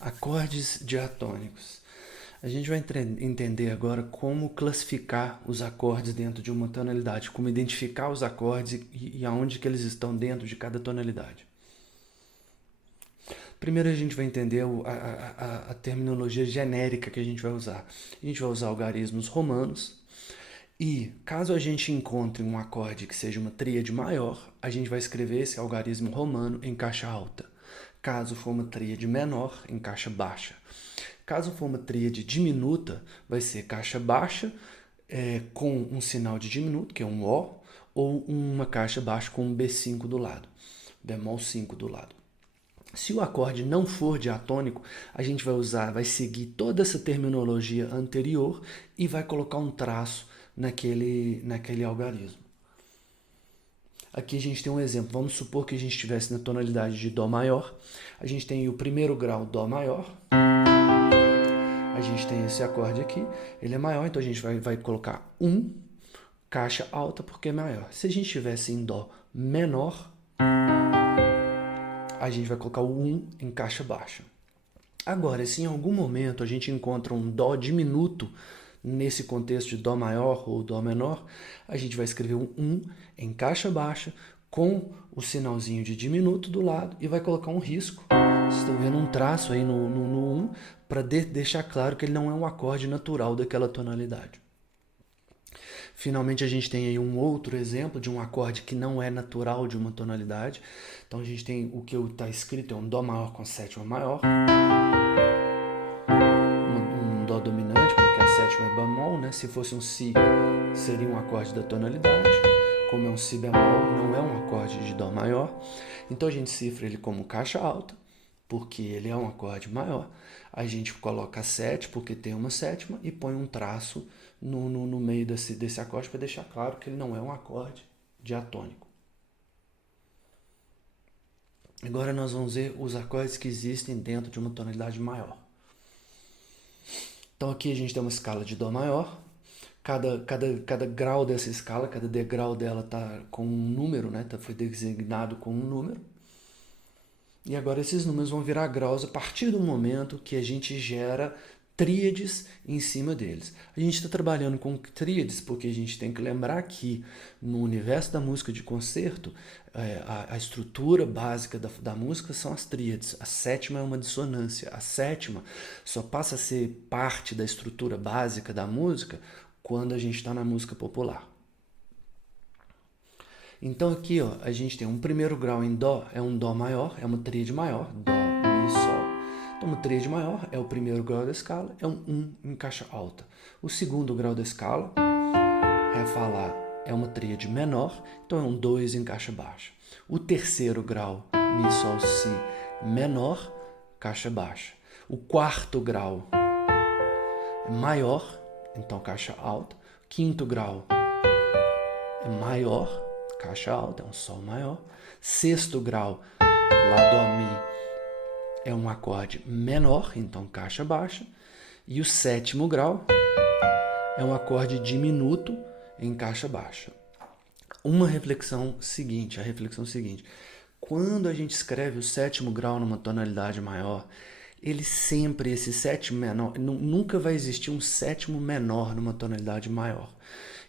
Acordes diatônicos. A gente vai entender agora como classificar os acordes dentro de uma tonalidade, como identificar os acordes e aonde que eles estão dentro de cada tonalidade. Primeiro a gente vai entender a terminologia genérica que a gente vai usar. A gente vai usar algarismos romanos e caso a gente encontre um acorde que seja uma tríade maior, a gente vai escrever esse algarismo romano em caixa alta. Caso for uma tríade menor, em caixa baixa. Caso for uma tríade diminuta, vai ser caixa baixa com um sinal de diminuto, que é um O, ou uma caixa baixa com um B5 do lado, bemol 5 do lado. Se o acorde não for diatônico, a gente vai seguir toda essa terminologia anterior e vai colocar um traço naquele algarismo. Aqui a gente tem um exemplo. Vamos supor que a gente estivesse na tonalidade de Dó maior. A gente tem o primeiro grau Dó maior. A gente tem esse acorde aqui. Ele é maior, então a gente vai colocar 1, caixa alta, porque é maior. Se a gente estivesse em Dó menor, a gente vai colocar o 1 em caixa baixa. Agora, se em algum momento a gente encontra um Dó diminuto nesse contexto de Dó maior ou Dó menor, a gente vai escrever um 1 em caixa baixa com o sinalzinho de diminuto do lado e vai colocar um risco. Vocês estão vendo um traço aí no 1 para deixar claro que ele não é um acorde natural daquela tonalidade. Finalmente, a gente tem aí um outro exemplo de um acorde que não é natural de uma tonalidade. Então, a gente tem o que está escrito, é um Dó maior com sétima maior. Um Dó dominante, porque a sétima é bemol, né? Se fosse um Si, seria um acorde da tonalidade. Como é um Si bemol, não é um acorde de Dó maior. Então, a gente cifra ele como caixa alta, porque ele é um acorde maior. A gente coloca a 7, porque tem uma sétima, e põe um traço no meio desse acorde para deixar claro que ele não é um acorde diatônico. Agora nós vamos ver os acordes que existem dentro de uma tonalidade maior. Então aqui a gente tem uma escala de Dó maior. Cada grau dessa escala, cada degrau dela está com um número, né? Foi designado com um número. E agora esses números vão virar graus a partir do momento que a gente gera tríades em cima deles. A gente está trabalhando com tríades porque a gente tem que lembrar que no universo da música de concerto, a estrutura básica da música são as tríades. A sétima é uma dissonância. A sétima só passa a ser parte da estrutura básica da música quando a gente está na música popular. Então aqui ó, a gente tem um primeiro grau em Dó, é um Dó maior, é uma tríade maior, Dó, Mi, Sol. Então uma tríade maior é o primeiro grau da escala, é um 1 em caixa alta. O segundo grau da escala, Ré, Fá, Lá, é uma tríade menor, então é um 2 em caixa baixa. O terceiro grau, Mi, Sol, Si, menor, caixa baixa. O quarto grau é maior, então caixa alta. Quinto grau é maior, caixa alta, é um Sol maior. Sexto grau, Lá, Dó, Mi, é um acorde menor, então caixa baixa. E o sétimo grau é um acorde diminuto em caixa baixa. A reflexão seguinte, quando a gente escreve o sétimo grau numa tonalidade maior, esse sétimo menor, nunca vai existir um sétimo menor numa tonalidade maior.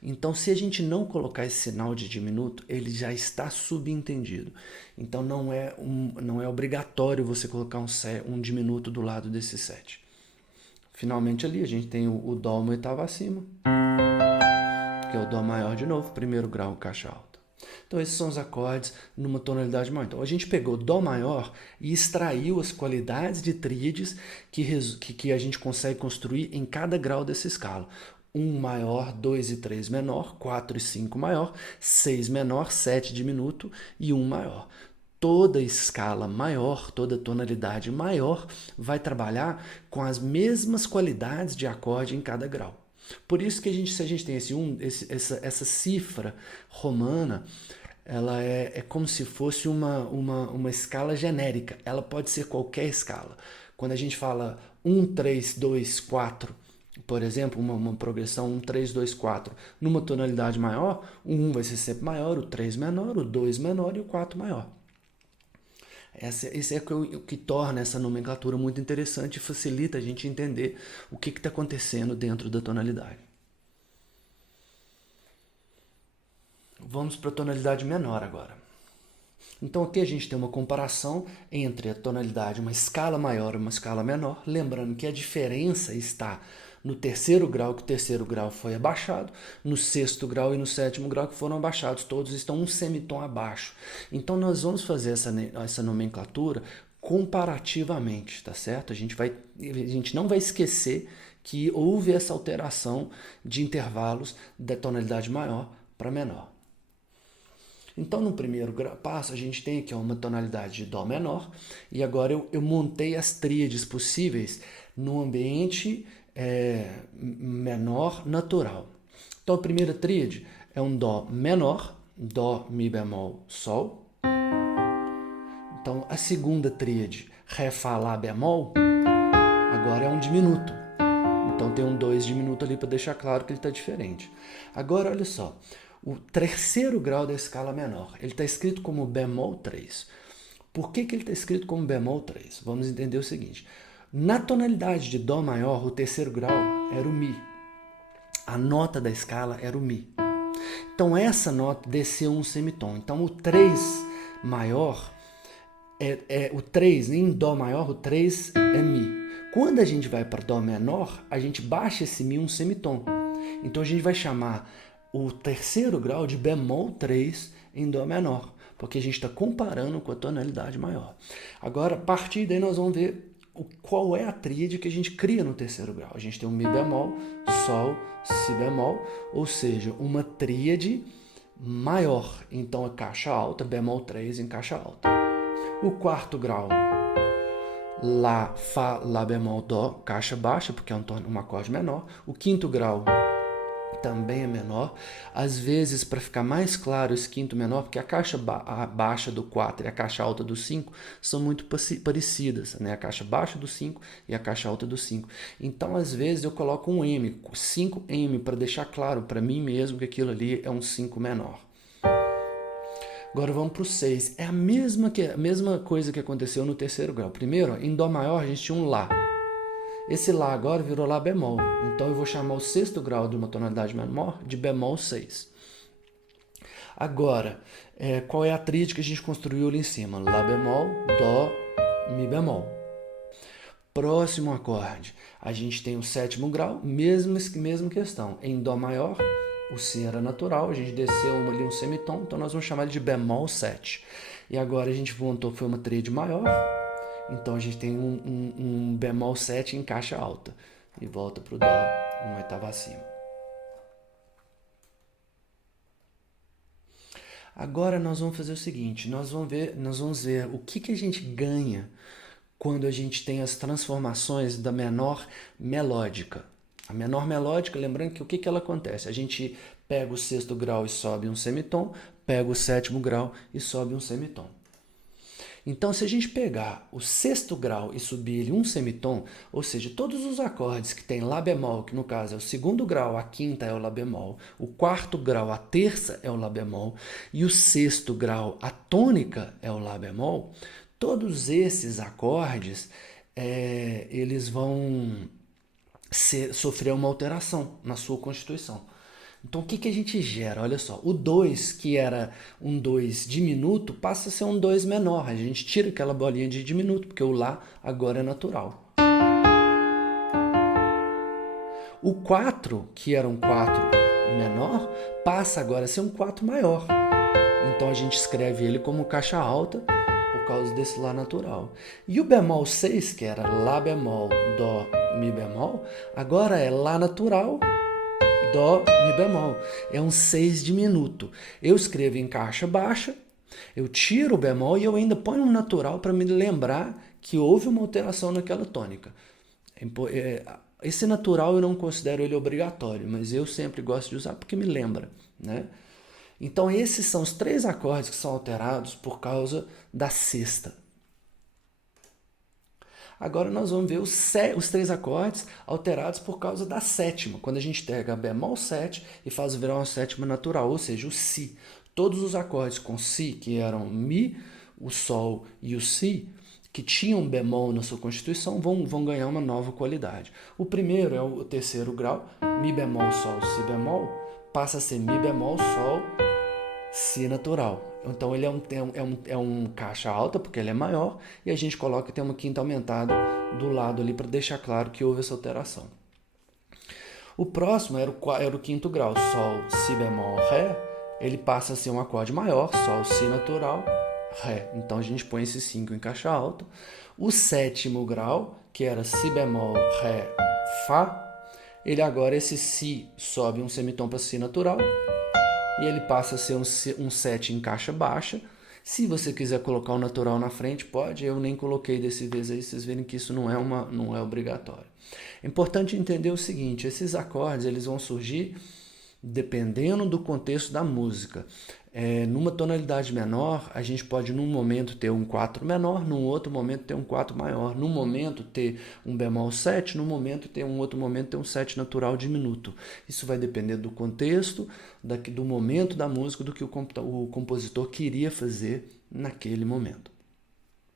Então, se a gente não colocar esse sinal de diminuto, ele já está subentendido. Então, não é obrigatório você colocar um diminuto do lado desse 7. Finalmente, ali, a gente tem o Dó uma oitava acima, que é o Dó maior de novo, primeiro grau, caixa alta. Então, esses são os acordes numa tonalidade maior. Então, a gente pegou Dó maior e extraiu as qualidades de tríades que a gente consegue construir em cada grau dessa escala. 1 maior, 2 e 3 menor, 4 e 5 maior, 6 menor, 7 diminuto e 1 maior. Toda escala maior, toda tonalidade maior vai trabalhar com as mesmas qualidades de acorde em cada grau. Por isso que se a gente tem essa cifra romana, ela é como se fosse uma escala genérica. Ela pode ser qualquer escala. Quando a gente fala 1, 3, 2, 4, por exemplo, uma progressão 1, 3, 2, 4, numa tonalidade maior, o 1 vai ser sempre maior, o 3 menor, o 2 menor e o 4 maior. Esse é o que torna essa nomenclatura muito interessante e facilita a gente entender o que está acontecendo dentro da tonalidade. Vamos para a tonalidade menor agora. Então aqui a gente tem uma comparação entre a tonalidade, uma escala maior e uma escala menor, lembrando que a diferença está no terceiro grau, que o terceiro grau foi abaixado, no sexto grau e no sétimo grau que foram abaixados, todos estão um semitom abaixo. Então nós vamos fazer essa nomenclatura comparativamente, tá certo? A gente não vai esquecer que houve essa alteração de intervalos da tonalidade maior para menor. Então, no primeiro passo, a gente tem aqui uma tonalidade de Dó menor, e agora eu montei as tríades possíveis no ambiente menor natural. Então, a primeira tríade é um Dó menor, Dó, Mi bemol, Sol. Então, a segunda tríade, Ré, Fá, Lá bemol, agora é um diminuto. Então, tem um 2 diminuto ali para deixar claro que ele está diferente. Agora, olha só. O terceiro grau da escala menor, ele está escrito como bemol 3. Por que ele está escrito como bemol 3? Vamos entender o seguinte. Na tonalidade de Dó maior, o terceiro grau era o Mi. A nota da escala era o Mi. Então essa nota desceu um semitom. Então o 3 maior, o 3 em Dó maior, o 3 é Mi. Quando a gente vai para Dó menor, a gente baixa esse Mi um semitom. Então a gente vai chamar o terceiro grau de bemol 3 em Dó menor, porque a gente está comparando com a tonalidade maior. Agora, a partir daí, nós vamos ver qual é a tríade que a gente cria no terceiro grau. A gente tem um Mi bemol, Sol, Si bemol, ou seja, uma tríade maior. Então, a caixa alta, bemol 3 em caixa alta. O quarto grau, Lá, Fá, Lá bemol, Dó, caixa baixa, porque é um acorde menor. O quinto grau também é menor. Às vezes, para ficar mais claro esse quinto menor, porque a caixa baixa do 4 e a caixa alta do 5 são muito parecidas, né? A caixa baixa do 5 e a caixa alta do 5. Então, às vezes, eu coloco um M, 5M, para deixar claro para mim mesmo que aquilo ali é um 5 menor. Agora vamos para o 6. É a mesma coisa que aconteceu no terceiro grau. Primeiro, em Dó maior, a gente tinha um Lá. Esse Lá agora virou Lá bemol. Então eu vou chamar o sexto grau de uma tonalidade menor de bemol 6. Agora, qual é a tríade que a gente construiu ali em cima? Lá bemol, Dó, Mi bemol. Próximo acorde, a gente tem o sétimo grau, mesma questão. Em Dó maior, o Si era natural, a gente desceu ali um semitom, então nós vamos chamar ele de bemol 7. E agora a gente montou, foi uma tríade maior. Então a gente tem um bemol 7 em caixa alta. E volta para o Dó, uma oitava acima. Agora nós vamos fazer o seguinte, nós vamos ver o que a gente ganha quando a gente tem as transformações da menor melódica. A menor melódica, lembrando que o que ela acontece? A gente pega o sexto grau e sobe um semitom, pega o sétimo grau e sobe um semitom. Então, se a gente pegar o sexto grau e subir ele um semitom, ou seja, todos os acordes que tem Lá bemol, que no caso é o segundo grau, a quinta é o Lá bemol, o quarto grau, a terça é o Lá bemol, e o sexto grau, a tônica é o Lá bemol, todos esses acordes, eles vão sofrer uma alteração na sua constituição. Então, o que a gente gera? Olha só, o 2, que era um 2 diminuto, passa a ser um 2 menor. A gente tira aquela bolinha de diminuto, porque o Lá agora é natural. O 4, que era um 4 menor, passa agora a ser um 4 maior. Então, a gente escreve ele como caixa alta, por causa desse Lá natural. E o bemol 6, que era Lá bemol, Dó, Mi bemol, agora é Lá natural, Dó, Mi bemol. É um 6 diminuto. Eu escrevo em caixa baixa, eu tiro o bemol e eu ainda ponho um natural para me lembrar que houve uma alteração naquela tônica. Esse natural eu não considero ele obrigatório, mas eu sempre gosto de usar porque me lembra, né? Então esses são os 3 acordes que são alterados por causa da sexta. Agora nós vamos ver os 3 acordes alterados por causa da sétima, quando a gente pega bemol 7 e faz virar uma sétima natural, ou seja, o Si. Todos os acordes com Si, que eram Mi, o Sol e o Si, que tinham bemol na sua constituição, vão ganhar uma nova qualidade. O primeiro é o terceiro grau, Mi bemol, Sol, Si bemol, passa a ser Mi bemol, Sol, Si natural. Então ele é um caixa alta, porque ele é maior, e a gente coloca que tem uma quinta aumentada do lado ali para deixar claro que houve essa alteração. O próximo era o quinto grau, Sol, Si bemol, Ré, ele passa a ser um acorde maior, Sol, Si natural, Ré. Então a gente põe esse 5 em caixa alta. O sétimo grau, que era Si bemol, Ré, Fá, ele agora, esse Si sobe um semitom para Si natural, e ele passa a ser um 7 em caixa baixa. Se você quiser colocar o natural na frente, pode. Eu nem coloquei desse vez aí, vocês verem que isso não é obrigatório. É importante entender o seguinte, esses acordes eles vão surgir dependendo do contexto da música. Numa tonalidade menor, a gente pode num momento ter um 4 menor, num outro momento ter um 4 maior, num momento ter um bemol 7, num momento ter um outro momento ter um 7 natural diminuto. Isso vai depender do contexto, do momento da música, do que o compositor queria fazer naquele momento.